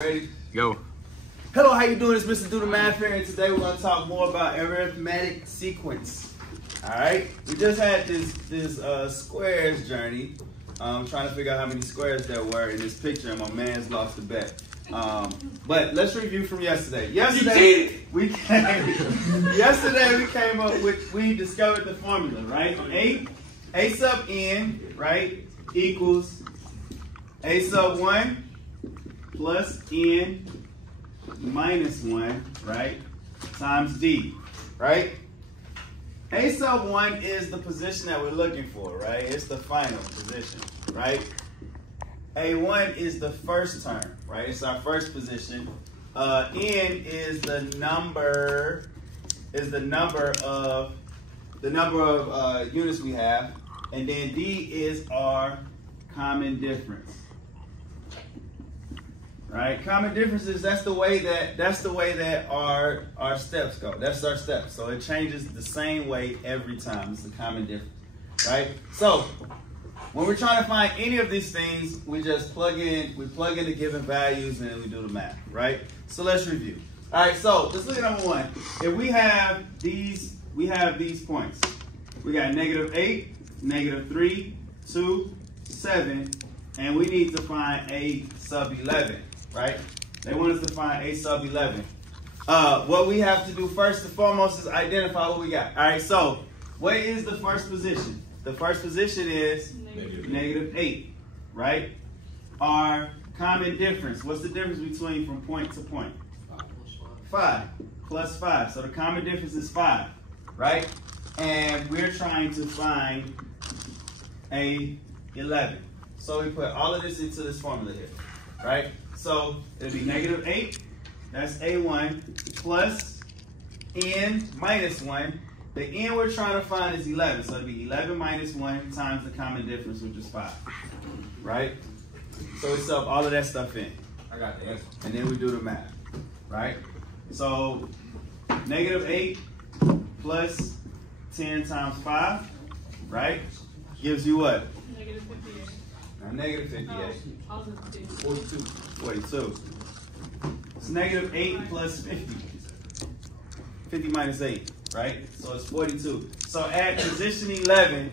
Ready? Go. Hello, how you doing? It's Mr. Do the Math here, and today we're going to talk more about arithmetic sequence. All right, we just had this squares journey, trying to figure out how many squares there were in this picture, and my man's lost the bet. But let's review from yesterday. Yesterday we came up with, we discovered the formula, right? A sub n, right, equals A sub 1 plus n minus 1, right, times d, right? A sub 1 is the position that we're looking for, right? It's the final position, right? A1 is the first term, right? It's our first position. N is the number of units we have, and then d is our common difference. Right, common differences. That's the way that our steps go. That's our steps. So it changes the same way every time. It's a common difference, right? So when we're trying to find any of these things, we just plug in the given values and then we do the math, right? So let's review. All right, so let's look at number one. If we have these points. We got -8, -3, 2, 7, and we need to find a sub 11. Right? They want us to find a sub 11. What we have to do first and foremost is identify what we got. All right, so what is the first position? The first position is -8, right? Our common difference. What's the difference between from point to point? 5 plus 5. So the common difference is 5, right? And we're trying to find a 11. So we put all of this into this formula here, right? So it'll be -8, that's A1, plus n minus 1. The n we're trying to find is 11, so it'll be 11 minus 1 times the common difference, which is 5, right? So we sub all of that stuff in. I got the answer. And then we do the math, right? So -8 plus 10 times 5, right? Gives you what? -58. Now, -58. Oh, 42. It's -8 plus 50. 50 minus 8, right? So it's 42. So at position 11,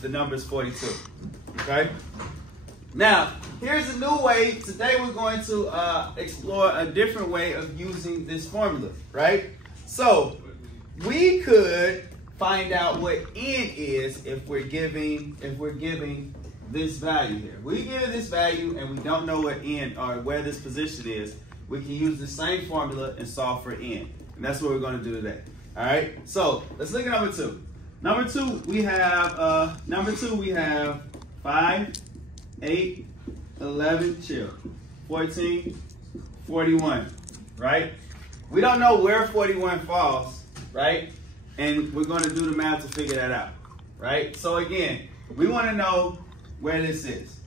the number is 42. Okay? Now, here's a new way. Today we're going to explore a different way of using this formula, right? So we could find out what n is if we're giving this value here. We give this value and we don't know what n or where this position is. We can use the same formula and solve for n. And that's what we're going to do today. All right. So let's look at number 2. Number 2 we have 5, 8, 11, 14, 41. Right? We don't know where 41 falls, right? And we're going to do the math to figure that out, right? So again, we want to know where this is,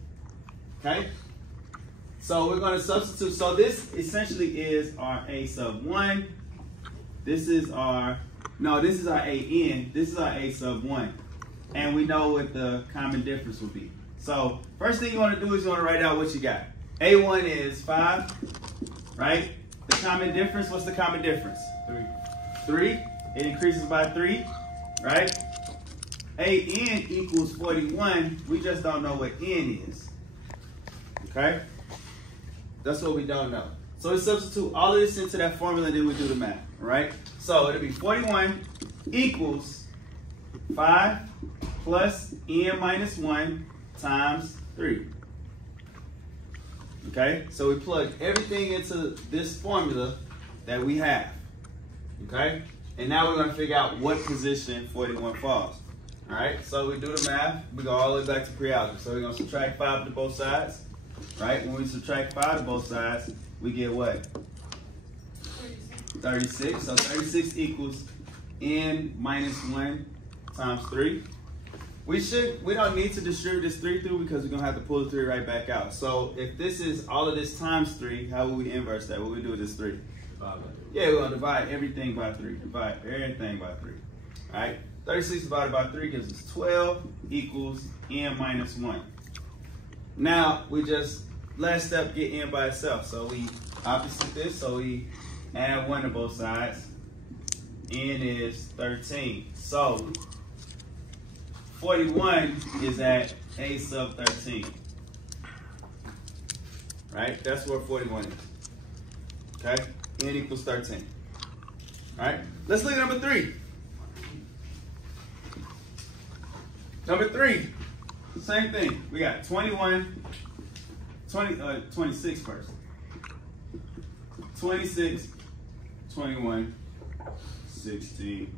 okay? So we're going to substitute. So this essentially is our a sub 1. This is our an. This is our a sub 1. And we know what the common difference will be. So first thing you want to do is you want to write out what you got. A1 is 5, right? The common difference, what's the common difference? 3. It increases by 3, right? AN equals 41. We just don't know what n is. Okay? That's what we don't know. So we substitute all of this into that formula and then we do the math, all right? So it'll be 41 equals 5 plus n minus 1 times 3. Okay? So we plug everything into this formula that we have. Okay? And now we're going to figure out what position 41 falls. All right, so we do the math. We go all the way back to pre-algebra. So we're going to subtract 5 to both sides. Right? When we subtract 5 to both sides, we get what? 36. So 36 equals n minus 1 times 3. We don't need to distribute this 3 through because we're going to have to pull the 3 right back out. So if this is all of this times 3, how would we inverse that? What would we do with this 3? Yeah, we're going to divide everything by 3. Divide everything by 3. All right? 36 divided by 3 gives us 12 equals n minus 1. Now, we just last step get n by itself. So we opposite this, so we add 1 to both sides. N is 13. So 41 is at a sub 13. Right? That's where 41 is. Okay? N equals 13. Alright? Let's look at number 3. Number 3, same thing. We got 26 first. 26, 21, 16,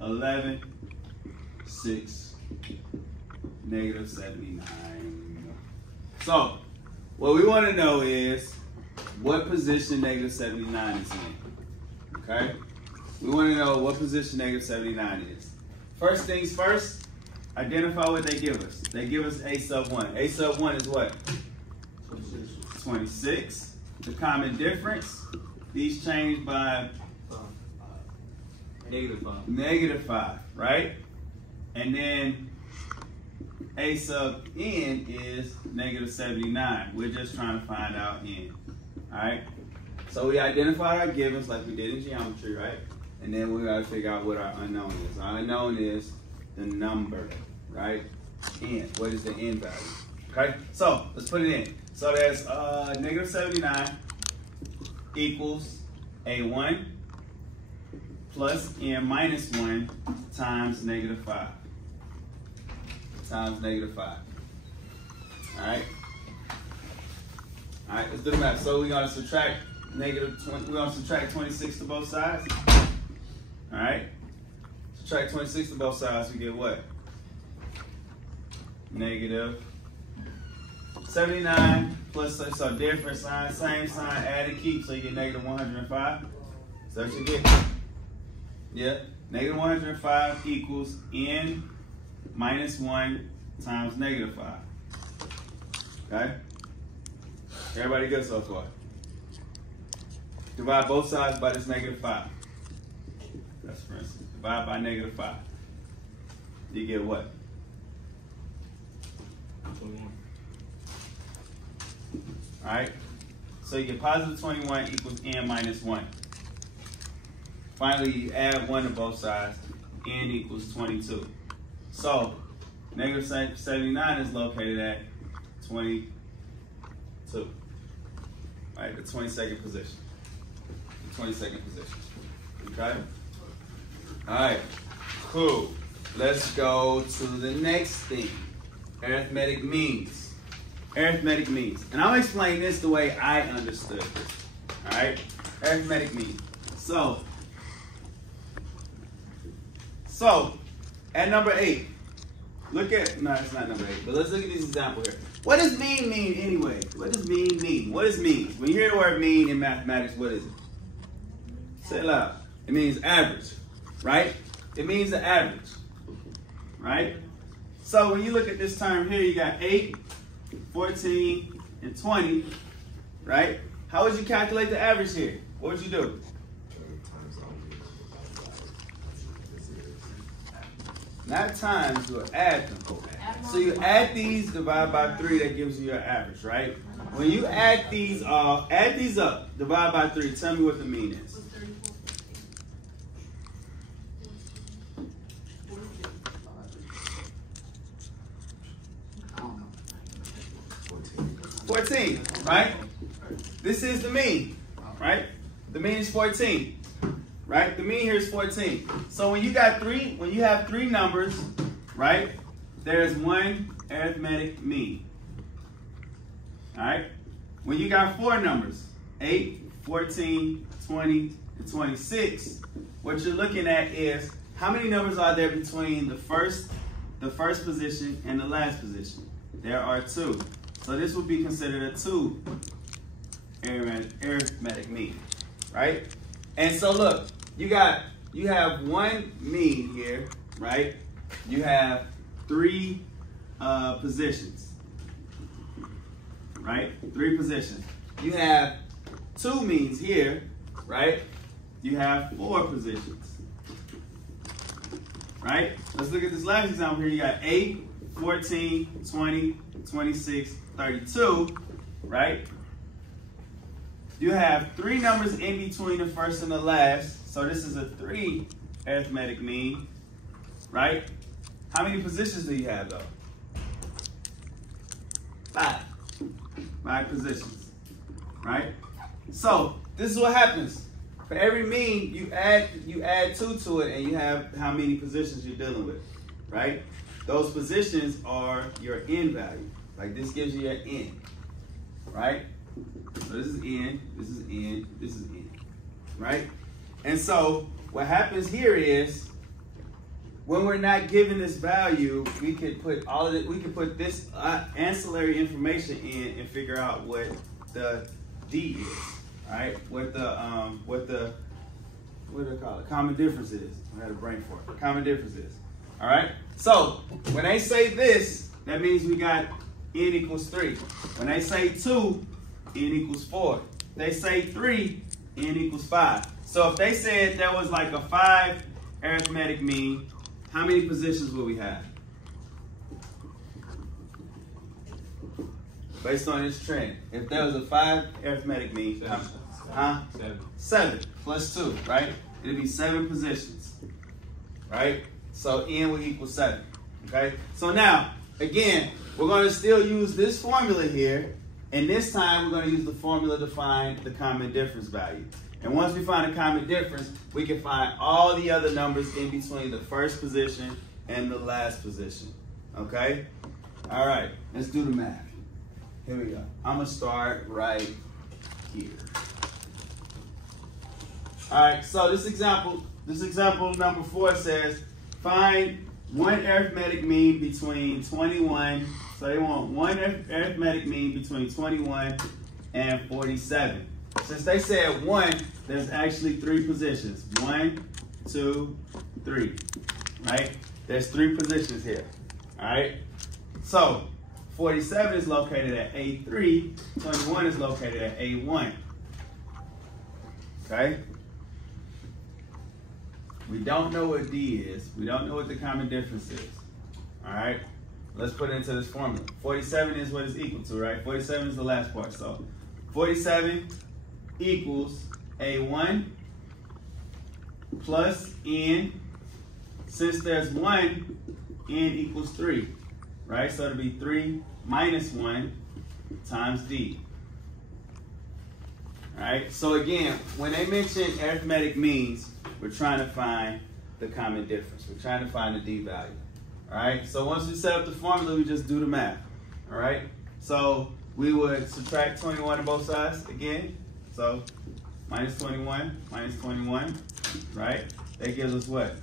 11, 6, negative 79. So, what we want to know is what position negative 79 is in. Okay? We want to know what position negative 79 is. First things first, identify what they give us. They give us a sub 1. A sub 1 is what? 26. The common difference, these change by negative 5, right? And then a sub n is negative 79. We're just trying to find out n. Alright? So we identified our givens like we did in geometry, right? And then we gotta figure out what our unknown is. Our unknown is the number, right? N. What is the n value? Okay? So let's put it in. So that's negative 79 equals a1 plus n minus 1 times negative 5. Times negative 5. Alright? Alright, let's do the math. So we're going to subtract negative 20, we're going to subtract 26 to both sides. Alright? Subtract 26 to both sides, we get what? Negative 79 plus, so different sign, same sign, add and keep, so you get negative 105. So that's what you get. Yeah, negative 105 equals n minus 1 times negative 5. Okay? Everybody good so far? Divide both sides by this negative 5. That's for instance. Divide by negative 5. You get what? 21. Alright? So you get positive 21 equals n minus 1. Finally, you add 1 to both sides. N equals 22. So, negative 79 is located at 22. Right, the 22nd position. The 22nd position. Okay? Alright, cool. Let's go to the next thing. Arithmetic means. Arithmetic means. And I'll explain this the way I understood this. Alright? Arithmetic means. So, at number 8, look at, no, it's not number 8, but let's look at this example here. What does mean anyway? What does mean mean? What does mean? When you hear the word mean in mathematics, what is it? Say it loud. It means average, right? It means the average, right? So when you look at this term here, you got 8, 14, and 20, right? How would you calculate the average here? What would you do? Not times, you'll add them. So you add these, divide by 3, that gives you your average, right? When you add these up, divide by 3, tell me what the mean is. $14, right? This is the mean, right? The mean is 14. Right? The mean here is 14. So when you have 3 numbers, right, there's one arithmetic mean. Alright? When you got 4 numbers, 8, 14, 20, and 26, what you're looking at is how many numbers are there between the first position and the last position? There are 2. So this would be considered a 2 arithmetic mean. Right? And so look, you have one mean here, right? You have 3 positions, right? 3 positions. You have 2 means here, right? You have 4 positions, right? Let's look at this last example here. You got 8, 14, 20, 26, 32. right? You have 3 numbers in between the first and the last. So this is a 3 arithmetic mean, right? How many positions do you have though? 5. 5 positions, right? So this is what happens. For every mean, you add 2 to it, and you have how many positions you're dealing with, right? Those positions are your n value. Like this gives you your n, right? So this is n, this is n, this is n, right? And so what happens here is, when we're not given this value, we could put all of it. We could put this ancillary information in and figure out what the d is. All right, what do they call it? Common difference is. I had a brain for it. Common difference is. All right. So when they say this, that means we got n equals 3. When they say 2, n equals 4. They say 3, n equals 5. So if they said there was like a 5 arithmetic mean, how many positions will we have? Based on this trend, if there was a 5 arithmetic mean, 7 plus 2, right? It'd be 7 positions, right? So n will equal 7, okay? So now, again, we're going to still use this formula here, and this time we're going to use the formula to find the common difference value. And once we find a common difference, we can find all the other numbers in between the first position and the last position, okay? All right, let's do the math. Here we go. I'm going to start right here. All right, so this example number 4 says, find one arithmetic mean between 21. So they want one arithmetic mean between 21 and 47. Since they said 1, there's actually 3 positions. 1, 2, 3, right? There's 3 positions here, all right? So 47 is located at A3, 21 is located at A1, okay? We don't know what D is. We don't know what the common difference is, all right? Let's put it into this formula. 47 is what it's equal to, right? 47 is the last part. So 47 equals A1 plus N. Since there's 1, N equals 3, right? So it'll be 3 minus 1 times D. All right? So again, when they mention arithmetic means, we're trying to find the common difference. We're trying to find the D value. All right? So once we set up the formula, we just do the math. All right? So we would subtract 21 on both sides again. So minus 21, right? That gives us what?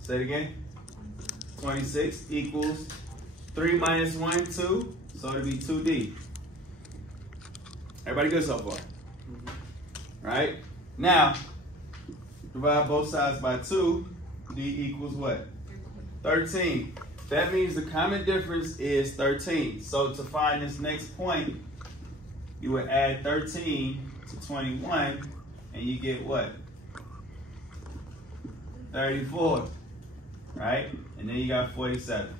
Say it again. 26 equals 3 minus 1, 2. So it'll be 2D. Everybody good so far? Right? Now, divide both sides by 2. D equals what? 13. That means the common difference is 13. So to find this next point, you would add 13 to 21, and you get what? 34, right? And then you got 47.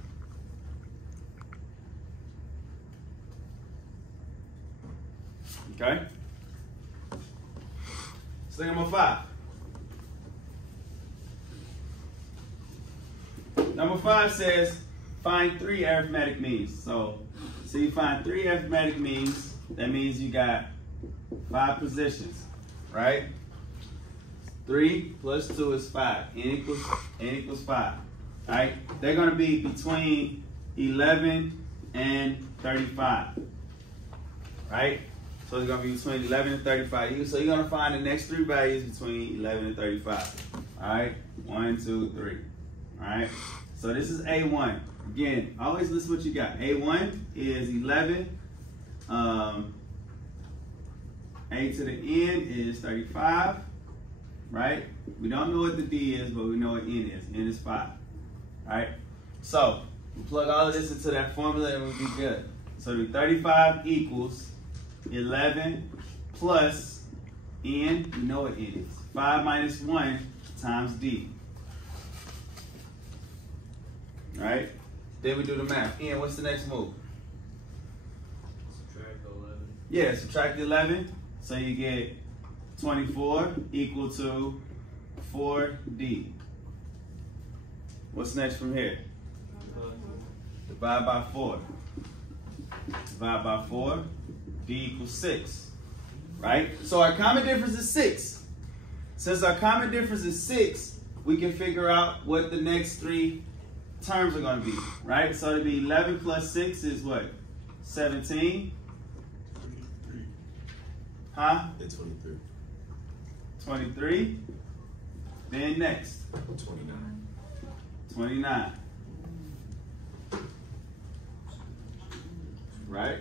Okay? So number 5. Number 5 says, find 3 arithmetic means. So you find 3 arithmetic means. That means you got 5 positions, right? 3 plus 2 is 5. N equals 5. All right? They're going to be between 11 and 35, right? So it's going to be between 11 and 35. So you're going to find the next 3 values between 11 and 35. All right? 1, 2, 3. All right? So this is A1. Again, always listen what you got. A1 is 11. A to the N is 35, right? We don't know what the D is, but we know what N is. N is 5, right? So we plug all of this into that formula and we'll be good. So the 35 equals 11 plus N, we know what N is. 5 minus 1 times D. Right? Then we do the math. N, what's the next move? Yeah, subtract 11. So you get 24 equal to 4D. What's next from here? Divide by 4. Divide by 4. D equals 6. Right? So our common difference is 6. Since our common difference is 6, we can figure out what the next 3 terms are going to be. Right? So it'd be 11 plus 6 is what? 17. Huh? It's 23. 23. Then next. 29. 29. Right?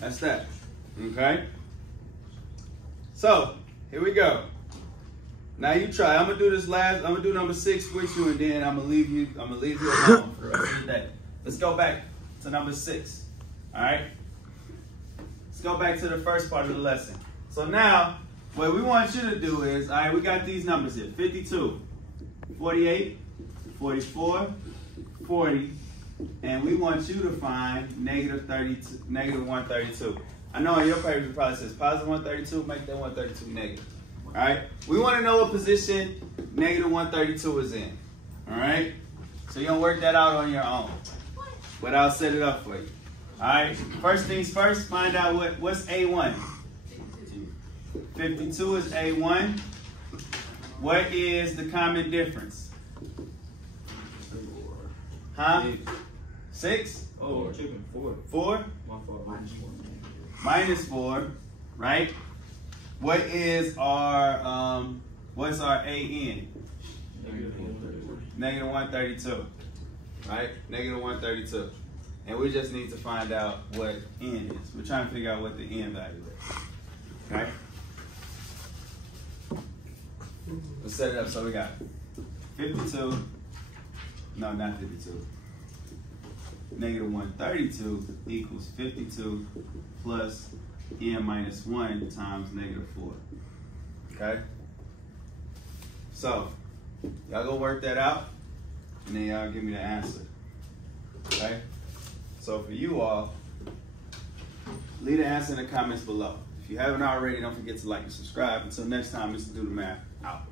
That's that. Okay? So, here we go. Now you try. I'm gonna do this last, I'm gonna do number 6 with you, and then I'm gonna leave you alone for the rest of the day. Let's go back to number 6. Alright? Let's go back to the first part of the lesson. So now, what we want you to do is, alright, we got these numbers here. 52, 48, 44, 40, and we want you to find negative 132. I know in your papers it probably says positive 132, make that 132 negative. Alright? We want to know what position negative 132 is in. Alright? So you're going to work that out on your own. But I'll set it up for you. Alright? First things first, find out what's A1. 52 is A1. What is the common difference? Huh? 6? Oh, chicken, 4. 4? My fault. Minus 4, right? What is our what's our AN? Negative 132. Right? Negative 132. And we just need to find out what N is. We're trying to figure out what the N value is. Okay? Let's set it up. So we got 52. No, not 52. Negative 132 equals 52 plus N minus 1 times negative 4. Okay? So, y'all go work that out, and then y'all give me the answer. Okay? So for you all, leave the answer in the comments below. If you haven't already, don't forget to like and subscribe. Until next time, Mr. Do the Math, out.